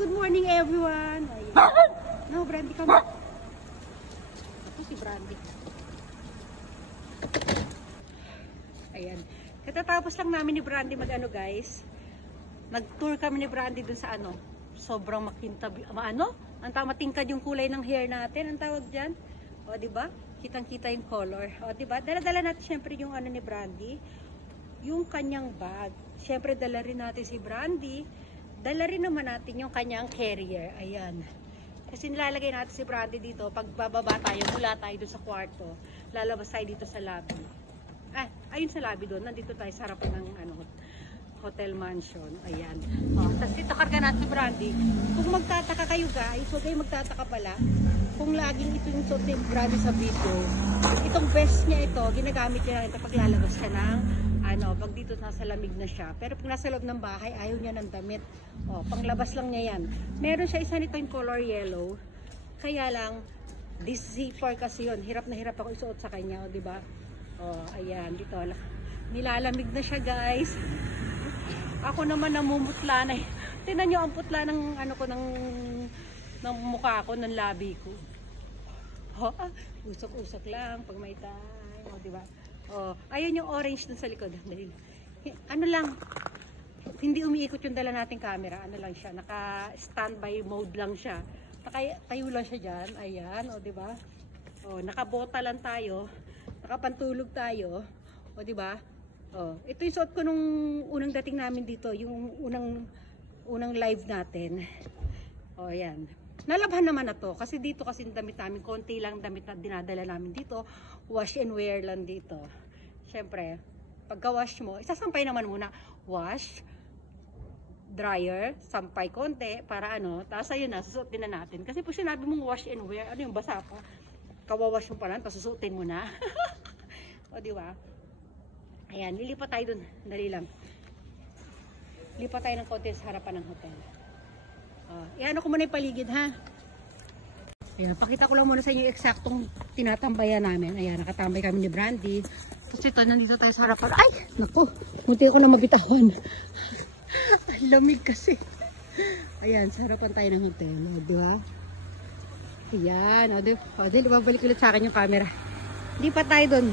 good morning everyone. Ayan. No, Brandy ka na. Ito si Brandy. Ayan. Katatapos lang namin ni Brandy mag-ano guys. Nag-tour kami ni Brandy dun sa ano. Sobrang makintab. Ano? Ang matingkad yung kulay ng hair natin. Ang tawag dyan. O, diba? Kitang-kita yung color. O, diba? Dala-dala natin syempre yung ano ni Brandy. Yung kanyang bag. Syempre, dala rin natin si Brandy. Dala rin naman natin yung kanyang carrier. Ayan. Kasi nilalagay natin si Brandy dito. Pag bababa tayo, mula tayo doon sa kwarto. Lalabas tayo dito sa lobby. Ayun sa lobby doon. Nandito tayo sa harapan ng ano, hotel mansion. Ayan. Tapos dito karga natin si Brandy. Kung magtataka kayo guys, huwag kayo magtataka pala. Kung laging ito yung suot ni Brandy sa video. Itong vest niya ito, ginagamit niya rin kapag lalabas siya ng ano, pag dito nasa lamig na siya. Pero pag nasa loob ng bahay, ayaw niya ng damit. Panglabas lang niya yan. Meron siya isa nito yung color yellow. Kaya lang, this zipper kasi yun. Hirap na hirap ako isuot sa kanya, di ba? Ayan, dito. Nilalamig na siya, guys. Ako naman namumutla na. Tingnan niyo ang putla ng ano ko ng mukha ko, ng labi ko. Usok-usok lang pag may time, di ba? Ayun yung orange dun sa likod. Ano lang, hindi umiikot yung dala nating camera. Ano lang siya, naka-standby mode lang siya. Tayo lang siya dyan. Ayan, diba? Nakabota lang tayo. Nakapantulog tayo. Diba? Ito yung suot ko nung unang dating namin dito. Yung unang live natin. Ayan. Nalabhan naman na to. Kasi dito kasi damit namin, konti lang damit na dinadala namin dito. Wash and wear lang dito. Siyempre, pagka-wash mo, isasampay naman muna. Wash, dryer, sampay konti, para ano, tapos ayun na, susuotin na natin. Kasi po sinabi mong wash and wear, ano yung basa pa? Kawawash mo pa lang, tapos susuotin mo na. Diba? Ayan, lilipat tayo dun. Dali lang. Lipat tayo ng konti sa harapan ng hotel. Iano ko muna yung paligid, ha? Ayan, pakita ko lang muna sa inyo yung eksaktong tinatambayan namin. Ayan, nakatambay kami ni Brandy. Tapos ito, nandito tayo sa harapan. Ay! Naku! Munti ko na mabitawan. Ang lamig kasi. Ayan, sa harapan tayo ng hotel. Di ba? Ayan. Babalik ulit sa akin yung camera. Lipat tayo dun.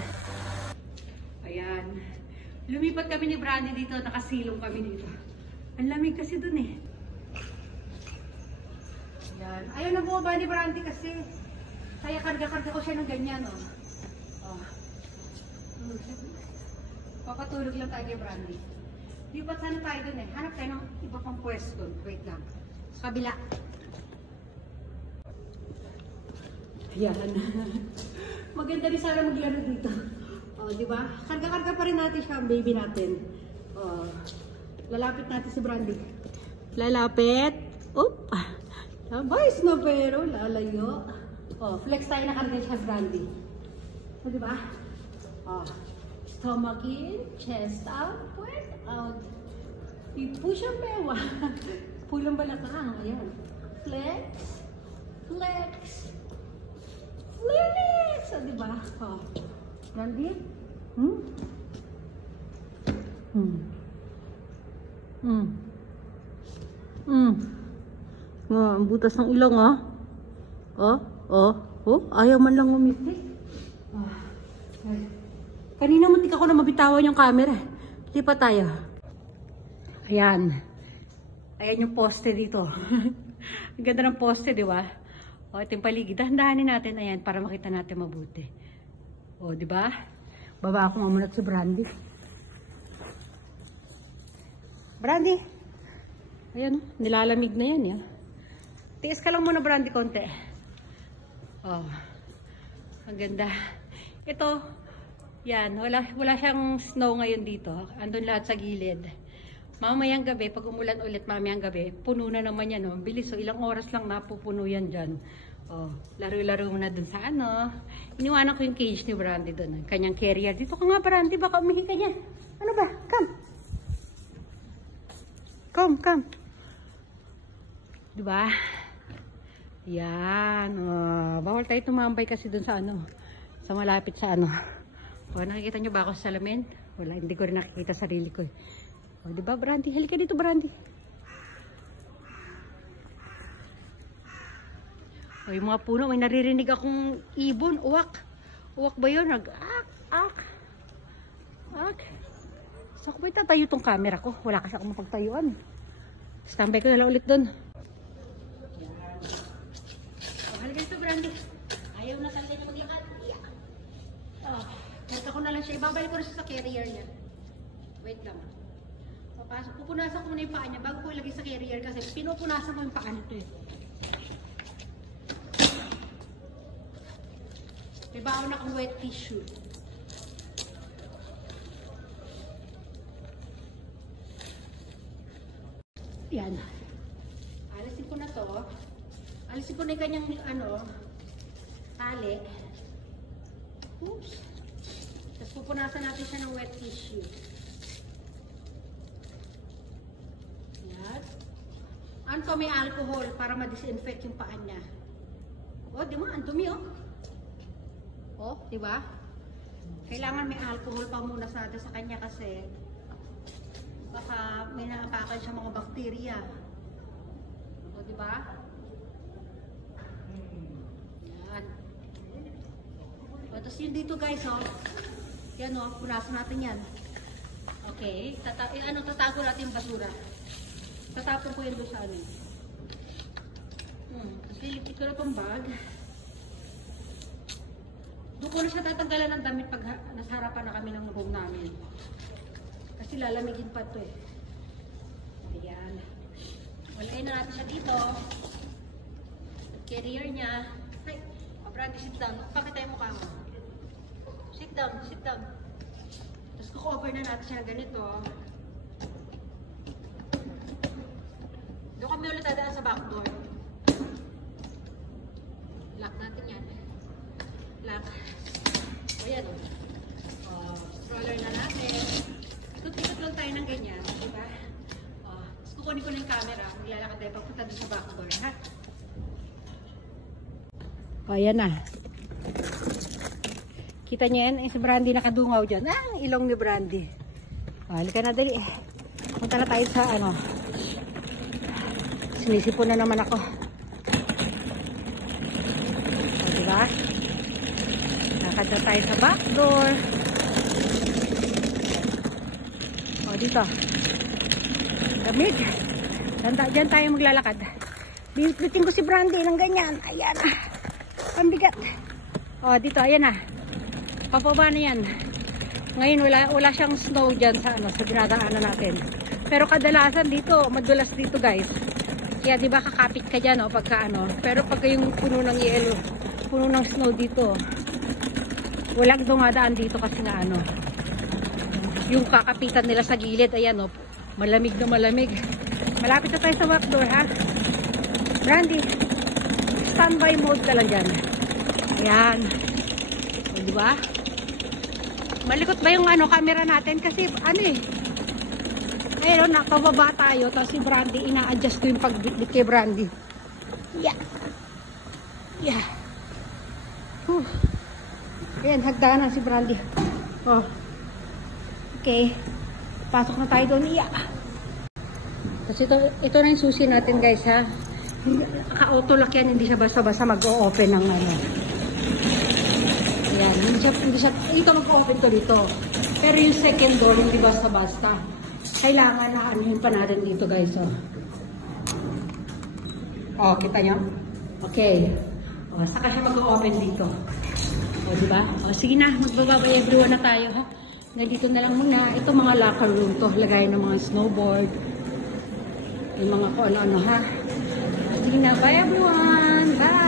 Ayan. Lumipat kami ni Brandy dito. Nakasilong kami dito. Ang lamig kasi dun eh. Yan. Ayaw na bumaba ni Brandy kasi kaya karga-karga ko siya ng ganyan, Papatulog lang tayo kay Brandy. Lipat sana tayo dun eh. Hanap tayo ng iba pang pwesto. Wait lang. Sa kabila. Yan. Maganda rin sana maglaro dito. Diba? Karga-karga pa rin natin siya ang baby natin. Lalapit natin si Brandy. Lalapit. Oop! Vice na pero, lalayo. Flex tayo na karga siya, Brandy. Diba? Stomach in, chest out, breath out. I-push ang pewa. Pulang balakang. Ayan. Flex. Flex. Flex! Diba? Brandy? Ang butas ng ilong, ayaw man lang umiti. Kanina muntik ako na mabitawan yung camera. Lipat tayo. Ayan. Ayan yung poste dito. Ang ganda ng poste, di ba? Ito yung paligid. Dahan-dahanin natin, ayan, para makita natin mabuti. Di ba? Baba ako muna si Brandy. Brandy! Ayan, nilalamig na yan, ya. Tiis ka lang muna, Brandy, konti. Ang ganda. Ito, yan, wala siyang snow ngayon dito. Andun lahat sa gilid. Mamayang gabi, pag umulan ulit mamayang gabi, puno na naman yan, Bilis, ilang oras lang napupuno yan dyan. Laro-laro muna dun sa ano. Iniwanan ko yung cage ni Brandy dun. Kanyang carrier. Dito ka nga, Brandy, baka umihi ka niya. Ano ba? Come. Come. Diba? Yan. Bawal tayo tumambay kasi dun sa ano. Sa malapit sa ano. Nakikita nyo ba ako sa salamin? Wala, hindi ko rin nakikita sarili ko. Diba, Brandy? Halika dito, Brandy. O, yung mga puno, may naririnig akong ibon. Uwak. Uwak ba yun? Ak. So, kung may tatayo tong camera ko, wala kasi akong mapagtayuan. Standby ko na lang ulit dun. Halika ito, Brandy. Ayaw na talaga niya maglakad. Nagka ko na lang siya. Ibabalik ko na siya sa carrier niya. Wait lang. Papasok. Pupunasan ko muna yung paa niya bago ko ilagay sa carrier kasi pinupunasan ko yung paa nito eh. May baon akong wet tissue. Yan. Alisin ko na to. Alisin ko na yung kanyang tali. Oops. Tapos pupunasan natin siya ng wet tissue. Yan. Ano to, may alcohol para ma-disinfect yung paa niya. Oh, di mo, ang dumi oh. Oh, di ba? Kailangan may alcohol pa muna sa kanya kasi baka may naapakan siya mga bakterya. O, di ba? Yan. O, tapos yun dito guys, oh. Yan, oh. Punasan natin yan. Okay. Tatago natin yung basura. Tatapon ko yun doon sa ano. Tapos lilipit ko na itong bag. Doon ko na siya tatanggalan ng damit pag nasa harapan na kami ng room namin. Kasi lalamigin pa ito eh. Ayan. Walain na natin siya dito. Carrier niya. Ay, Brandy, sit down. Pakita yung mukha mo. Sit down, sit down. Tapos kukover na natin siya ganito. Doon kami ulit dadaan sa back door. Lock natin yan. Lock. O yan o. Stroller na natin. Ikot-ikot lang tayo ng ganyan. Diba? Tapos kukunin ko na yung camera. Maglalakad tayo papunta doon sa back door. Ha? O, yan na. Kita niyo yan? Si Brandy nakadungaw dyan. Ang ilong ni Brandy. Halika na dali. Punta na tayo sa ano. Sinisipon na naman ako. O, diba? Lakad na tayo sa back door. O, dito. Lamig. Diyan tayo maglalakad. Bibitin ko si Brandy ng ganyan. Ayan. Ang bigat. O, dito. Ayan na. Papaba na yan. Ngayon, wala siyang snow dyan sa, sa dinadaanan natin. Pero kadalasan dito, madulas dito guys. Kaya diba kakapit ka dyan, pagka Pero pagka yung puno ng yelo, puno ng snow dito, walang dumadaan dito kasi nga yung kakapitan nila sa gilid, ayan malamig na malamig. Malapit na tayo sa back door, ha? Brandy, standby mode ka lang dyan. Ayan. O, diba? Malikot ba yung camera natin? Kasi ayun, nakababa tayo. Tapos si Brandy, ina-adjust ko yung pagbitbit kay Brandy. Yeah. Yeah. Ayan, hagdanan si Brandy. Oh. Okay. Pasok na tayo doon. Yeah. Tapos ito na yung susi natin guys, ha. Ka-auto lock yan. Hindi siya basta-basta mag-o-open ng Ayan. Hindi siya ito mag-o-open to dito. Pero yung second door, hindi basta-basta. Kailangan na anuhin pa natin dito guys. Oh, kita nyo? Okay. Oh, saka siya mag-open dito. Oh, diba? Oh, sige na, magbababay everyone na tayo, ha? Nandito na lang muna. Ito mga locker room to. Lagay ng mga snowboard. Yung mga kung ano-ano, ha? Sige na, bye everyone! Bye!